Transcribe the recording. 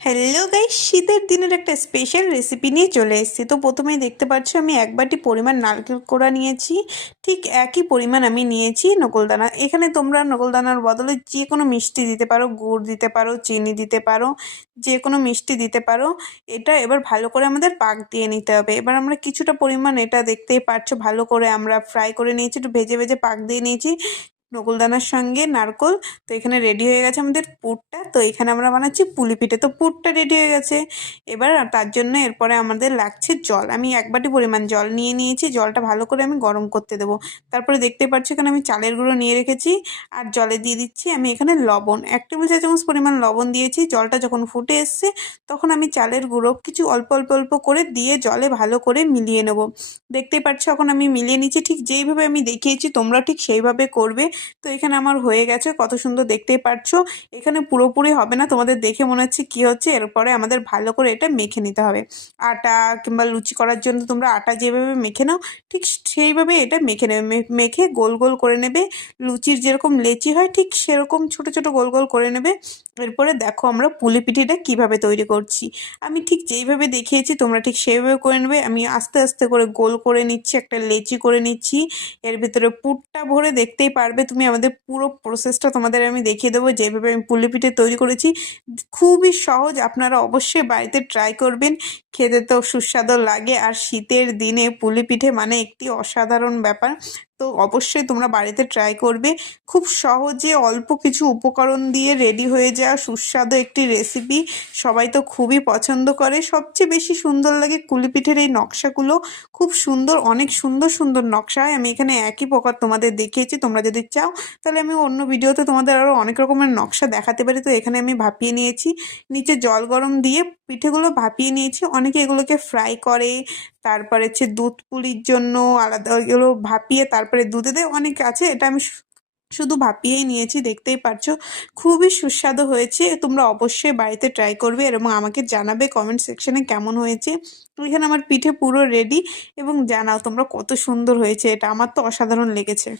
Hello guys, শীতের দিনের একটা স্পেশাল রেসিপি নিয়ে চলে এসেছি। তো প্রথমেই দেখতে পাচ্ছ আমি এক বাটি পরিমাণ নারকেল কোড়া নিয়েছি। ঠিক একই পরিমাণ আমি নিয়েছি নকুলদানা। এখানে তোমরা নকুলদানার বদলে যে কোনো মিষ্টি দিতে পারো, গুড় দিতে পারো, চিনি দিতে পারো, যে কোনো মিষ্টি দিতে পারো। এটা এবার ভালো করে আমাদের পাক দিয়ে নিতে হবে। এবার আমরা কিছুটা পরিমাণ, এটা দেখতেই পাচ্ছ, ভালো করে আমরা ফ্রাই করে নিয়েছি, একটু ভেজে ভেজে পাক দিয়ে নিয়েছি নকুলদানার সঙ্গে নারকোল। তো এখানে রেডি হয়ে গেছে আমাদের পুরটা। তো এখানে আমরা বানাচ্ছি পুলি পিঠে। তো পুরটা রেডি হয়ে গেছে। এবার তার জন্য এরপরে আমাদের লাগছে জল। আমি এক বাটি পরিমাণ জল নিয়ে নিয়েছি। জলটা ভালো করে আমি গরম করতে দেবো। তারপরে দেখতে পাচ্ছি এখানে আমি চালের গুঁড়ো নিয়ে রেখেছি। আর জলে দিয়ে দিচ্ছি আমি এখানে লবণ, 1 টেবিল চা চামচ পরিমাণ লবণ দিয়েছি। জলটা যখন ফুটে এসছে তখন আমি চালের গুঁড়ো কিছু অল্প অল্প অল্প করে দিয়ে জলে ভালো করে মিলিয়ে নেব। দেখতেই পাচ্ছ এখন আমি মিলিয়ে নিচ্ছি। ঠিক যেইভাবে আমি দেখিয়েছি তোমরা ঠিক সেইভাবে করবে। তো এখানে আমার হয়ে গেছে, কত সুন্দর দেখতেই পাচ্ছ। এখানে পুরোপুরি হবে না, তোমাদের দেখে মনে হচ্ছে কি হচ্ছে। এরপরে আমাদের ভালো করে এটা মেখে নিতে হবে। আটা কিংবা লুচি করার জন্য তোমরা আটা যেভাবে মেখে নাও ঠিক সেইভাবে এটা মেখে নেবে। মেখে গোল গোল করে নেবে। লুচির যেরকম লেচি হয় ঠিক সেরকম ছোট ছোট গোল গোল করে নেবে। এরপরে দেখো আমরা পুলি পিঠিটা কিভাবে তৈরি করছি। আমি ঠিক যেইভাবে দেখিয়েছি তোমরা ঠিক সেইভাবে করে নেবে। আমি আস্তে আস্তে করে গোল করে নিচ্ছি, একটা লেচি করে নিচ্ছি। এর ভিতরে পুরটা ভরে দেখতেই পারবে তুমি। আমাদের পুরো প্রসেসটা তোমাদের আমি দেখিয়ে দেবো যেভাবে আমি পুলি পিঠে তৈরি করেছি। খুবই সহজ, আপনারা অবশ্যই বাড়িতে ট্রাই করবেন। খেতে তো সুস্বাদু লাগে, আর শীতের দিনে পুলি পিঠে মানে একটি অসাধারণ ব্যাপার। তো অবশ্যই তোমরা বাড়িতে ট্রাই করবে। খুব সহজে অল্প কিছু উপকরণ দিয়ে রেডি হয়ে যাওয়া সুস্বাদু একটি রেসিপি। সবাই তো খুবই পছন্দ করে। সবচেয়ে বেশি সুন্দর লাগে কুলি পিঠের এই নকশাগুলো। খুব সুন্দর, অনেক সুন্দর সুন্দর নকশা হয়। আমি এখানে একই প্রকার তোমাদের দেখিয়েছি। তোমরা যদি চাও তাহলে আমি অন্য ভিডিওতে তোমাদের আরও অনেক রকমের নকশা দেখাতে পারি। তো এখানে আমি ভাপিয়ে নিয়েছি, নিচে জল গরম দিয়ে পিঠেগুলো ভাপিয়ে নিয়েছি। অনেকে এগুলোকে ফ্রাই করে, তারপরে হচ্ছে দুধ পুলির জন্য আলাদা এগুলো ভাপিয়ে তারপরে দুধে দেয়, অনেক আছে। এটা আমি শুধু ভাপিয়েই নিয়েছি, দেখতেই পারছো। খুবই সুস্বাদু হয়েছে। তোমরা অবশ্যই বাড়িতে ট্রাই করবে এবং আমাকে জানাবে কমেন্ট সেকশনে কেমন হয়েছে। এখানে আমার পিঠে পুরো রেডি। এবং জানাও তোমরা কত সুন্দর হয়েছে এটা। আমার তো অসাধারণ লেগেছে।